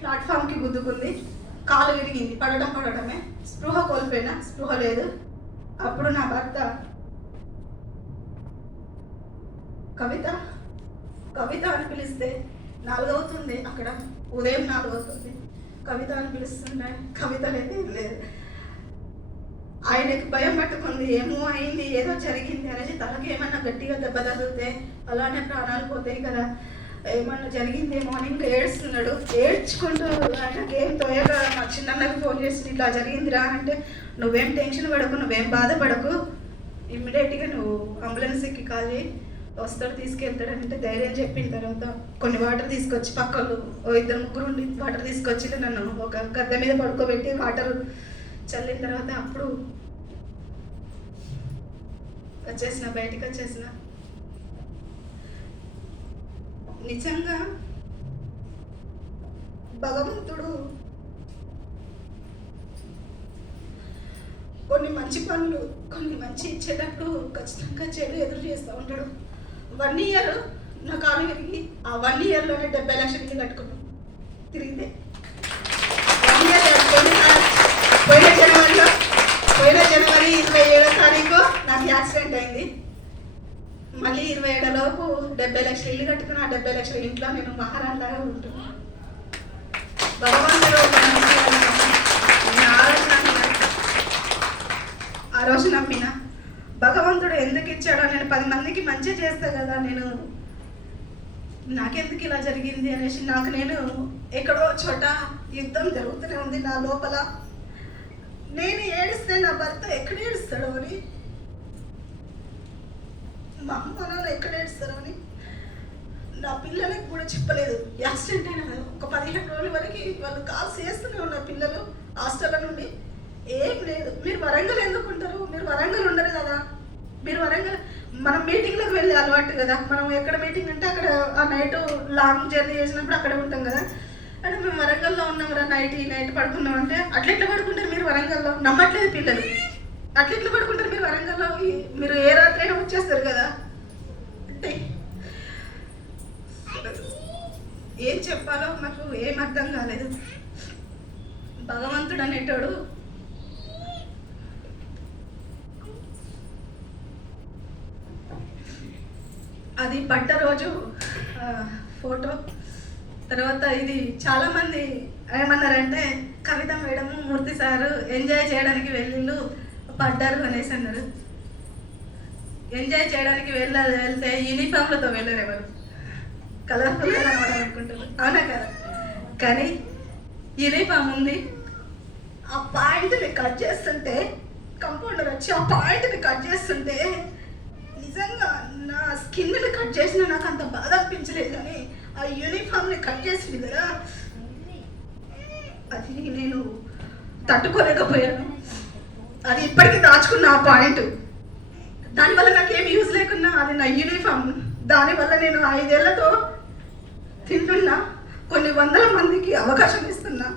ప్లాట్ఫామ్కి గుద్దుకుంది, కాలు విరిగింది. పడటమే, స్పృహ కోల్పోయినా, స్పృహ లేదు. అప్పుడు నా భర్త కవిత కవిత అని పిలిస్తే 4 అవుతుంది, అక్కడ ఉదయం 4 అవుతుంది. కవిత అని పిలుస్తుండే, కవిత లేదు. ఆయనకి భయం పట్టుకుంది, ఏమో అయింది, ఏదో జరిగింది అనేసి. తనకి ఏమన్నా గట్టిగా దెబ్బ తగిలితే అలానే ప్రాణాలు పోతాయి కదా, ఏమన్నా జరిగిందేమో అని ఇంకా ఏడుస్తున్నాడు. ఏడ్చుకుంటూ ఆయనకి ఏం తోయగా మా చిన్నన్నకి ఫోన్ చేసి ఇట్లా జరిగిందిరా అంటే, నువ్వేం టెన్షన్ పడకు, నువ్వేం బాధపడకు, ఇమ్మీడియట్గా నువ్వు అంబులెన్స్కి కాల్ చేయి, వస్తాడు, తీసుకెళ్తాడంటే ధైర్యం చెప్పిన తర్వాత కొన్ని వాటర్ తీసుకొచ్చి, పక్కలు 2-3 ఉండి వాటర్ తీసుకొచ్చి నన్ను ఒక గద్దె మీద పడుకోబెట్టి వాటర్ చల్లిన తర్వాత అప్పుడు బయటికి వచ్చేసిన. నిజంగా భగవంతుడు కొన్ని మంచి పనులు, కొన్ని మంచి ఇచ్చేటప్పుడు ఖచ్చితంగా చెడు ఎదురు చేస్తూ ఉంటాడు. 1 ఇయర్ నా కాలు విరిగి ఆ 1 ఇయర్లోనే 70 లక్షలు ఇల్లు కట్టుకున్నాను. తిరిగితే 1 ఇయర్ పోయిన జనవరి 27వ తారీఖు నాకు యాక్సిడెంట్ అయింది. మళ్ళీ 27 లోపు 70 లక్షలు ఇల్లు కట్టుకుని ఆ 70 లక్షల ఇంట్లో నేను మహారాణిలాగా ఉంటున్నాను. భగవంతుడు ఆ రోజు నమ్మిన భగవంతుడు ఎందుకు ఇచ్చాడో, నేను 10 మందికి మంచి చేస్తా కదా, నాకెందుకు ఇలా జరిగింది అనేసి నాకు నేను ఎక్కడో చోట యుద్ధం జరుగుతూనే ఉంది నా లోపల. నేను ఏడిస్తే నా భర్త ఎక్కడ ఏడుస్తాడో అని, మా అమ్మ నాన్న ఎక్కడ ఏడుస్తారో అని నా పిల్లలకి కూడా చెప్పలేదు. యాక్సిడెంట్ అయిన ఒక 15 రోజుల వరకు వాళ్ళు కాల్స్ చేస్తూనే ఉన్నారు పిల్లలు హాస్టల్ నుండి. ఏం లేదు, మీరు వరంగల్ ఎందుకు ఉంటారు, మీరు వరంగల్ ఉండరు కదా, మీరు వరంగల్ మనం మీటింగ్లకు వెళ్ళే అలవాటు కదా, మనం ఎక్కడ మీటింగ్ అంటే అక్కడ ఆ నైట్ లాంగ్ జర్నీ చేసినప్పుడు అక్కడ ఉంటాం కదా. అంటే మేము వరంగల్లో ఉన్నాం, నైట్ పడుకున్నాం అంటే అట్లెట్లా పడుకుంటారు మీరు వరంగల్లో, నమ్మట్లేదు పిల్లలు, అట్లెట్లా పడుకుంటారు మీరు వరంగల్లో, మీరు ఏ రాత్రి అయినా వచ్చేస్తారు కదా అంటే ఏం చెప్పాలో నాకు ఏం అర్థం కాలేదు. భగవంతుడు అనేటోడు అది పడ్డ రోజు ఫోటో. తర్వాత ఇది చాలామంది ఏమన్నారంటే, కవిత మేడము మూర్తి సారు ఎంజాయ్ చేయడానికి వెళ్ళిళ్ళు పడ్డారు అనేసి అన్నారు. ఎంజాయ్ చేయడానికి వెళ్తే యూనిఫామ్లతో వెళ్ళారు, ఎవరు కలర్ఫుల్గా అనుకుంటారు, అవునా కదా. కానీ యూనిఫామ్ ఉంది, ఆ పాయింట్ని కట్ చేస్తుంటే, కంపౌండర్ వచ్చి ఆ పాయింట్ని కట్ చేస్తుంటే నిజంగా నా స్కిన్ని కట్ చేసిన నాకు అంత బాధ అనిపించలేదు. కానీ ఆ యూనిఫామ్ని కట్ చేసింది కదా, అది నేను తట్టుకోలేకపోయాను. అది ఇప్పటికీ దాచుకున్న ఆ పాయింట్, దానివల్ల నాకేం యూజ్ లేకున్నా అది నా యూనిఫామ్, దానివల్ల నేను 5 ఏళ్లతో తింటున్నా, కొన్ని 100 మందికి అవకాశం ఇస్తున్నా.